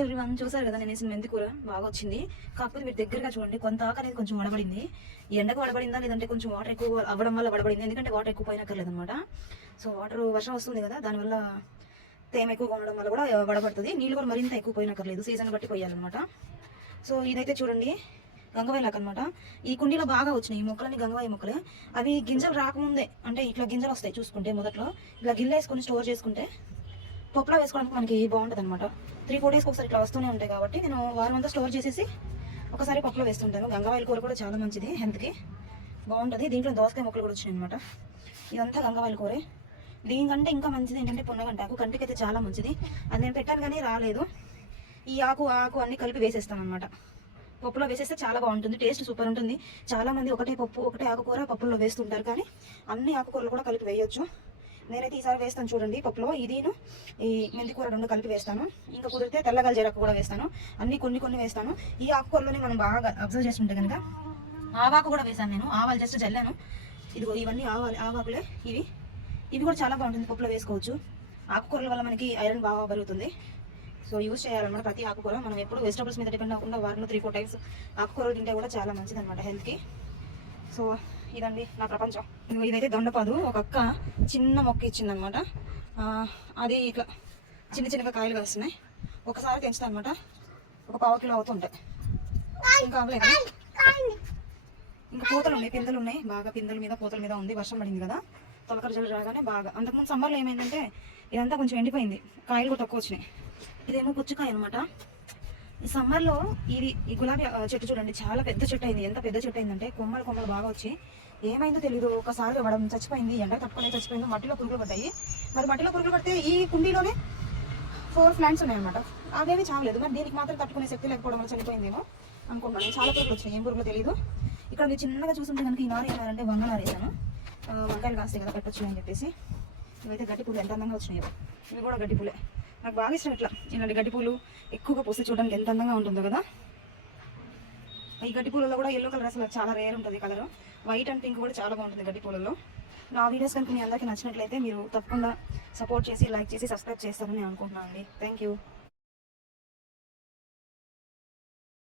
Everyone చూసారు కదా, నేను వేసిన మెంతి కూర బాగా వచ్చింది. కాకపోతే మీరు దగ్గరగా చూడండి, కొంత ఆకు అనేది కొంచెం వడబడింది. ఈ ఎండకు వడబడిందా లేదంటే కొంచెం వాటర్ ఎక్కువ అవ్వడం వల్ల వడబడింది, ఎందుకంటే వాటర్ ఎక్కువ పోయినక్కర్లేదు అనమాట. సో వాటర్ వర్షం వస్తుంది కదా, దానివల్ల తేమ ఎక్కువగా ఉండడం వల్ల కూడా వడబడుతుంది. నీళ్ళు కూడా మరింత ఎక్కువ పోయినక్కర్లేదు, సీజన్ బట్టి పోయాలన్నమాట. సో ఇదైతే చూడండి గంగవాయిలాకు అనమాట. ఈ కుండీలో బాగా వచ్చినాయి ఈ మొక్కలన్నీ గంగవాయి మొక్కలే. అవి గింజలు రాకముందే, అంటే ఇట్లా గింజలు వస్తాయి చూసుకుంటే మొదట్లో ఇలా గిన్నె వేసుకొని స్టోర్ చేసుకుంటే పప్పులో వేసుకోవడానికి మనకి బాగుంటుంది అనమాట. 3-4 డేస్కి ఒకసారి ఇట్లా వస్తూనే ఉంటాయి కాబట్టి నేను వారం అంతా స్టోర్ చేసేసి ఒకసారి పప్పులో వేస్తుంటాను. గంగవాయిల కూర కూడా చాలా మంచిది, హెల్త్కి బాగుంటుంది. దీంట్లో దోసకాయ మొక్కలు కూడా వచ్చినాయి అనమాట. ఇదంతా గంగవాయిల కూరే. దీనికంటే ఇంకా మంచిది ఏంటంటే పొన్నగంటాకు, కంటికి అయితే చాలా మంచిది. అది నేను పెట్టాను కానీ రాలేదు. ఈ ఆకు అన్ని కలిపి వేసేస్తాను అనమాట. పప్పులో వేసేస్తే చాలా బాగుంటుంది, టేస్ట్ సూపర్ ఉంటుంది. చాలామంది ఒకటే పప్పు ఒకటే ఆకుకూర పప్పుల్లో వేస్తుంటారు, కానీ అన్ని ఆకుకూరలు కూడా కలిపి వేయొచ్చు. నేనైతే ఈసారి వేస్తాను చూడండి పప్పులో, ఇదిను ఈ మెంతి కూర 2 కలిపి వేస్తాను. ఇంకా కుదిరితే తెల్లగల జీరకు కూడా వేస్తాను. అన్ని కొన్ని వేస్తాను. ఈ ఆకుకూరలోనే మనం బాగా అబ్జర్వ్ చేస్తుంటే కనుక ఆవాకు కూడా వేసాను నేను. ఆవాలు జస్ట్ జల్లాను. ఇదిగో ఇవన్నీ ఆవాకులే. ఇవి కూడా చాలా బాగుంటుంది, పప్పులో వేసుకోవచ్చు. ఆకుకూరల వల్ల మనకి ఐరన్ బాగా పెరుగుతుంది. సో యూజ్ చేయాలన్నమాట ప్రతి ఆకుకూర. మనం ఎప్పుడు వెజిటబుల్స్ మీద డిపెండ్ అవ్వకుండా వారంలో 3-4 టైమ్స్ ఆకుకూరలు తింటే కూడా చాలా మంచిది అనమాట హెల్త్కి. సో ఇదండి నా ప్రపంచం. ఇదైతే దొండపాదు, ఒక అక్క చిన్న మొక్క ఇచ్చిందనమాట. అది ఇట్లా చిన్నగా కాయలు వేస్తున్నాయి. ఒకసారి తెంచుతా అనమాట, ఒక 1/4 కిలో అవుతుంటాయి. ఇంకా అవ్వలేదు. ఇంకా పూతలు ఉన్నాయి, పిందెలు ఉన్నాయి, బాగా పిందెల మీద పూతల మీద ఉంది. వర్షం పడింది కదా, తొలకరి జల్లు రాగానే బాగా. అంతకుముందు సమ్మర్లో ఏమైందంటే ఇదంతా కొంచెం ఎండిపోయింది, కాయలు కూడా తక్కువ వచ్చినాయి. ఇదేమో పుచ్చకాయ అనమాట. ఈ సమ్మర్లో ఈ గులాబీ చెట్టు చూడండి, చాలా పెద్ద చెట్టు అయింది. ఎంత పెద్ద చెట్టు అయిందంటే కొమ్మలు బాగా వచ్చి ఏమైందో తెలియదు, ఒకసారి ఇవ్వడం చచ్చిపోయింది. ఎండ తట్టుకునే చచ్చిపోయింది. మట్టిలో పురుగులు పడ్డాయి. మరి మట్టిలో పురుగులు పడితే ఈ కుండీలోనే 4 ప్లాంట్స్ ఉన్నాయన్నమాట. అదేమి చావలేదు, మరి దీనికి మాత్రం తట్టుకునే శక్తి లేకపోవడం వల్ల చనిపోయిందేమో అనుకుంటున్నాను. చాలా పురుగులు వచ్చినాయి, ఏం పురుగులు తెలియదు. ఇక్కడ మీరు చిన్నగా చూస్తుంటే కనుక ఈ నారు ఏనారంటే వంగనారు వేసాను. వంకాయలు కాస్తాయి కదా పెట్టచ్చు అని చెప్పేసి. ఇవైతే గడ్డి పూలు ఎంత అందంగా వచ్చినాయి. ఇవి కూడా గడ్డి పూలే. నాకు బాగా ఇష్టం ఇలాంటి గడ్డి పూలు ఎక్కువగా పూసి చూడడానికి ఎంత అందంగా ఉంటుందో కదా. ఈ గడ్డి పూలలో కూడా ఎల్లో కలర్ అసలు చాలా రేర్ ఉంటుంది కలర్. వైట్ అండ్ పింక్ కూడా చాలా బాగుంటుంది గడ్డి పూలలో. నా వీడియోస్ కనుక మీ అందరికీ నచ్చినట్లయితే మీరు తప్పకుండా సపోర్ట్ చేసి లైక్ చేసి సబ్స్క్రైబ్ చేస్తారని నేను అనుకుంటున్నాను అండి. Thank you.